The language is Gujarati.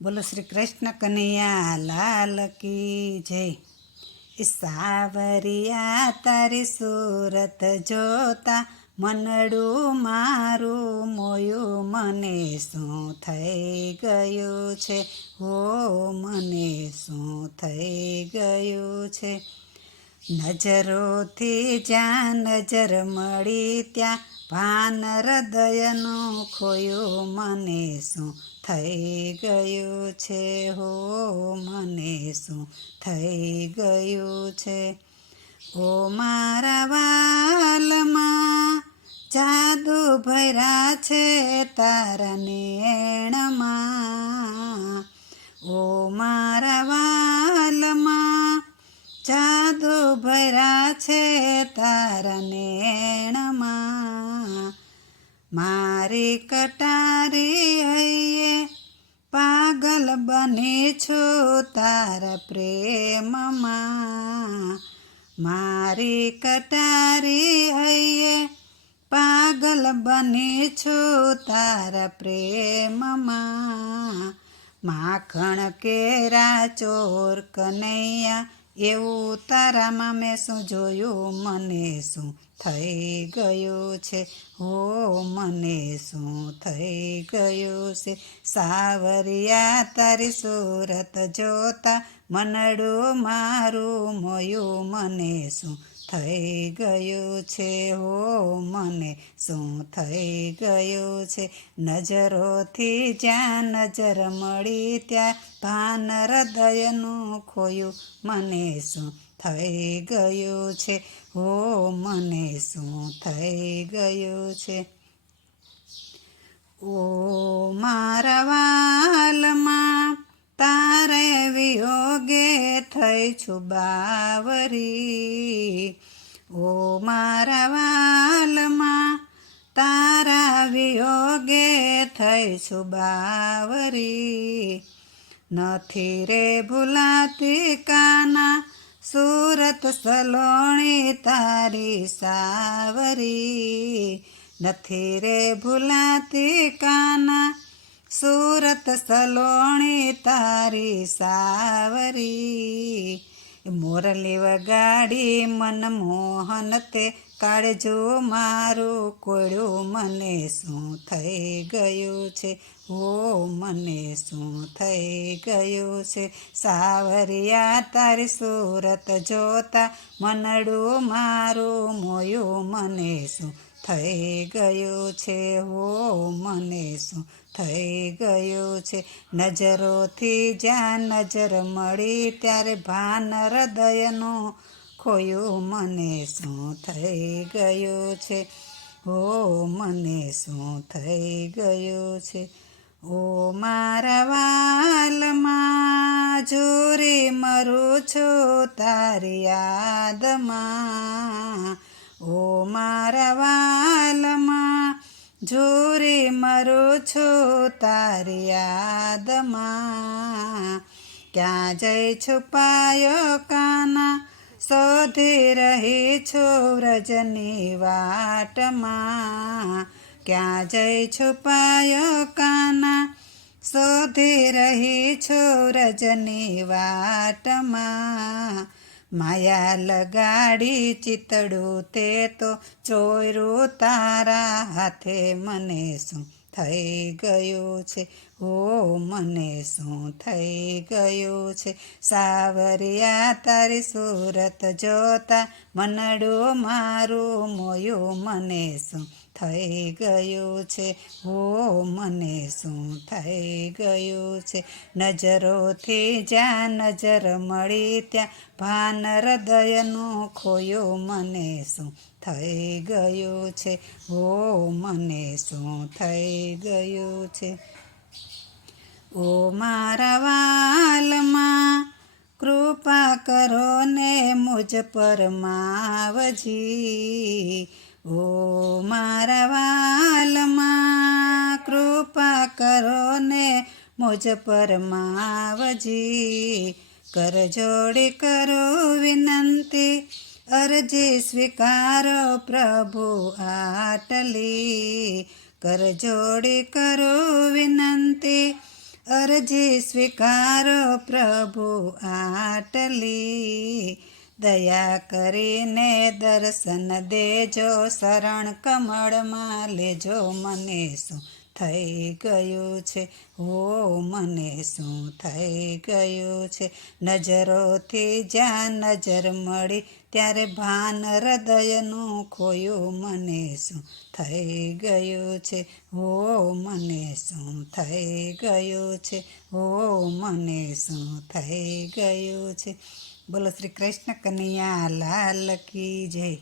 બોલો શ્રી કૃષ્ણ કનૈયા લાલ કી જય. સાવરિયા તારી સુરત જોતા મનડું મારું મોયું મને શું થઈ ગયું છે, હો મને શું થઈ ગયું છે. નજરોથી જ્યાં નજર મળી ત્યાં ભાન હૃદયનું ખોયું મને શું થઈ ગયું છે, હો મને શું થઈ ગયું છે. ઓ મારા વાલમાં જાદુ ભર્યા છે તારા નેણમાં. ઓ મારા વાલમાં જાદુ ભર્યા છે તારા નેણમાં. મારી કટારી હૈયે પાગલ બની છું તારા પ્રેમમાં. મારી કટારી હૈયે પાગલ બની છું તારા પ્રેમમાં. માખણ કેરા ચોર કનૈયા એવું તારામાં મેં શું જોયું, મને શું થઈ ગયું છે, હો મને શું થઈ ગયું છે. સાવરિયા તારી સુરત જોતા મનડું મારું મોયું મને શું થઈ ગયું છે, હો મને શું થઈ ગયું છે. નજરોથી જ્યાં નજર મળી ત્યાં ભાન હૃદયનું ખોયું મને શું થઈ ગયું છે, હો મને શું થઈ ગયું છે. ઓ મારા વાલમાં તારે વિયોગે થઈ છું બાવરી. ઓ મારા વાલમાં તારા વિયોગે થઈ છું બાવરી. નથી રે ભૂલાતી કાના સુરત સલોણી તારી સાવરી. નથી રે ભૂલાતી કાના સુરત સલોણી તારી સાવરી. મોરલી વગાડી મનમોહન તે કાળજો મારું કોળ્યું મને શું થઈ ગયું છે, હો મને શું થઈ ગયું છે. સાવરિયા તારી સુરત જોતા મનડું મારું મોયું મને શું થઈ ગયું છે, હો મને શું થઈ ગયું છે. નજરોથી જ્યાં નજર મળી ત્યારે ભાન હૃદયનું ખોયું મને શું થઈ ગયું છે, હો મને શું થઈ ગયું છે. ઓ મારા વાલમાં ઝૂરી મરું છું તારી યાદમાં. ઓ મારા વાલમાં ઝૂરી મરું છું તારી યાદમાં. ક્યાં જઈ છુપાયો કાના શોધી રહી છું વ્રજની વાટમાં. ક્યાં જઈ છુપાયો કાના શોધી રહી છું વ્રજની વાટમાં. માયા લગાડી ચિતડું તે તો ચોર્યું તારા હાથે મને શું થઈ ગયું છે, હો મને શું થઈ ગયું છે. સાવરિયા તારી સુરત જોતા મનડું મારું મોયું મને શું થઈ ગયું છે, હો મને શું થઈ ગયું છે. નજરોથી જ્યાં નજર મળી ત્યાં ભાન હૃદયનું ખોયું મને શું થઈ ગયું છે, હો મને શું થઈ ગયું છે. ઓ મારા વાલમાં કૃપા કરો ને મુજ પર માવજી. ઓ મારા વાલમાં કૃપા કરો ને મુજ પર માવજી. કરજોડી કરો વિનંતી અરજી સ્વીકારો પ્રભુ આટલી. કરજોડી કરો વિનંતી અરજી સ્વીકારો પ્રભુ આટલી, દયા કરીને દર્શન દેજો, શરણ કમળમાં લેજો, મને શું થઈ ગયું છે, હો મને શું થઈ ગયું છે. નજરોથી જ્યાં નજર મળી, ત્યારે ભાન હૃદયનું ખોયું, મને શું થઈ ગયું છે, હો મને શું થઈ ગયું છે, હો મને શું થઈ ગયું છે. બોલો શ્રી કૃષ્ણ કનૈયા લાલ કી જય.